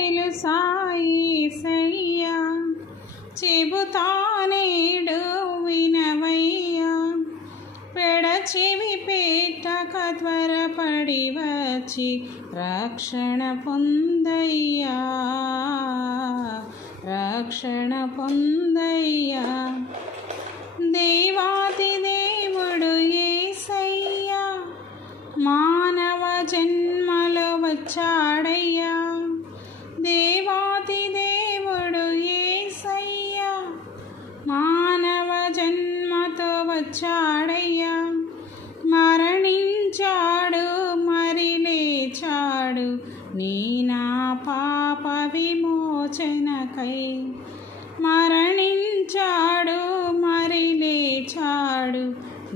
తెలుసా యేసయ్యా, చెబుతా నేడు వినవయ్యా. పెడచెవి పెట్టక త్వరపడి వచ్చి రక్షణ పొందయ్యా, రక్షణ పొందయ్యా. దేవాది దేవుడు యేసయ్యా, మానవ జన్మలో వచ్చాడయ్యా. దేవాది దేవుడు యేసయ్యా, మానవ జన్మతో వచ్చాడయ్యా. మరణించాడు మరి లేచాడు నీ నా పాప విమోచనకై. మరణించాడు మరి లేచాడు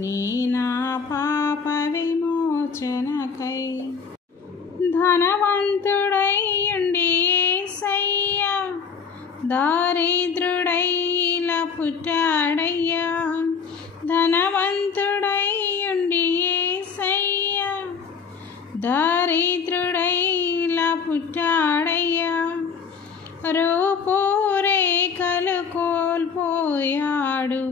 నీ నా పాప విమోచనకై. ధనవంతుడై ఉండి యేసయ్యా, దారిద్రుడై ఇలా పుట్టాడయ్యా. ధనవంతుడై ఉండి యేసయ్యా, దారిద్రుడై ఇలా పుట్టాడయ్యా. రూపురేఖలు కోల్పోయాడు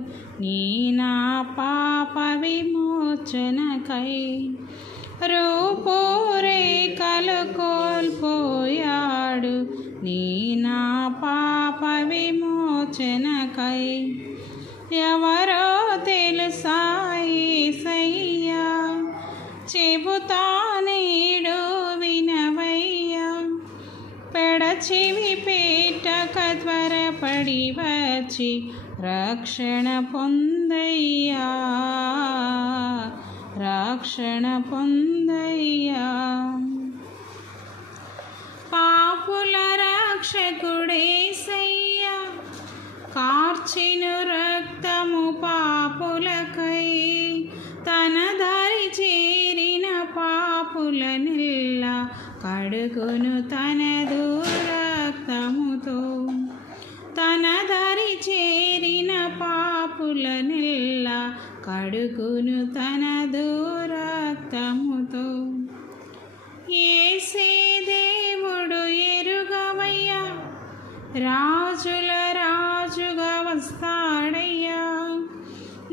నీ నా పాప విమోచనకై. రూపురేఖలు కోల్పోయాడు నీ నా పాప విమోచనకై. ఎవరో తెలుసా యేసయ్యా, చెబుతా నేడు వినవయ్యా. పెడచెవి పెట్టక త్వరపడి వచ్చి రక్షణ పొందయ్యా, రక్షణ పొందయ్యా. పాపుల రక్షకుడేసయ్యా, కార్చెను రక్తము పాపులకై. తన దరి చేరిన పాపులనెల్లా కడుగును తనదు రక్తముతో. తన దరి చేరిన పాపులనెల్లా కడుగును తనదు రక్తముతో. యేసే దేవుడు ఎరుగవయ్యా, రాజుల రాజుగా వస్తాడయ్యా.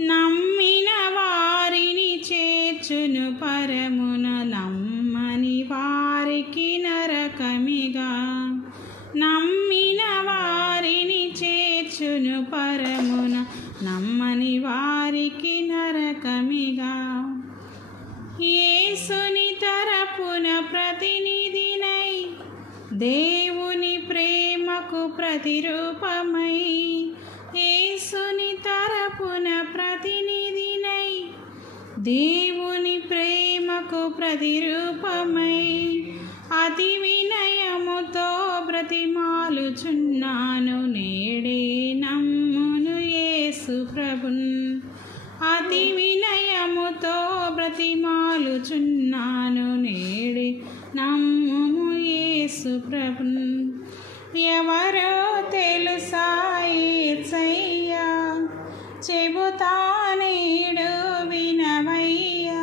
నమ్మిన వారిని చేర్చును పరమున, నమ్మని వారికి నరకమిగా. నమ్మిన వారిని చేర్చును పరమున, నమ్మని వారికి నరకమిగా. యేసుని తరపున ప్రతినిధినై, దేవుని ప్రేమకు ప్రతిరూపమై. యేసుని తరపున ప్రతినిధినై, దేవుని ప్రేమకు ప్రతిరూపమై. అతి వినయముతో బ్రతిమాలుచున్నాను, నేడే నమ్మును యేసు ప్రభున్. అతి వినయముతో బ్రతిమాలుచున్నాను, నేడే నమ్ముము యేసు ప్రభున్. ఎవరో తెలుసా యేసయ్యా, చెబుతా నేడు వినవయ్యా.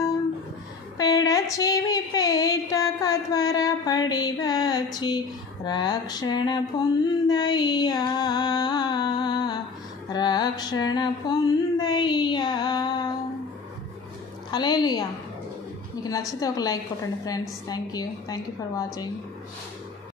పెడచెవి పెట్టక త్వరపడి వచ్చి రక్షణ పొందయ్యా, రక్షణ పొందయ్యా. హల్లెలూయా. మీకు నచ్చితే ఒక లైక్ కొట్టండి friends. Thank you for watching.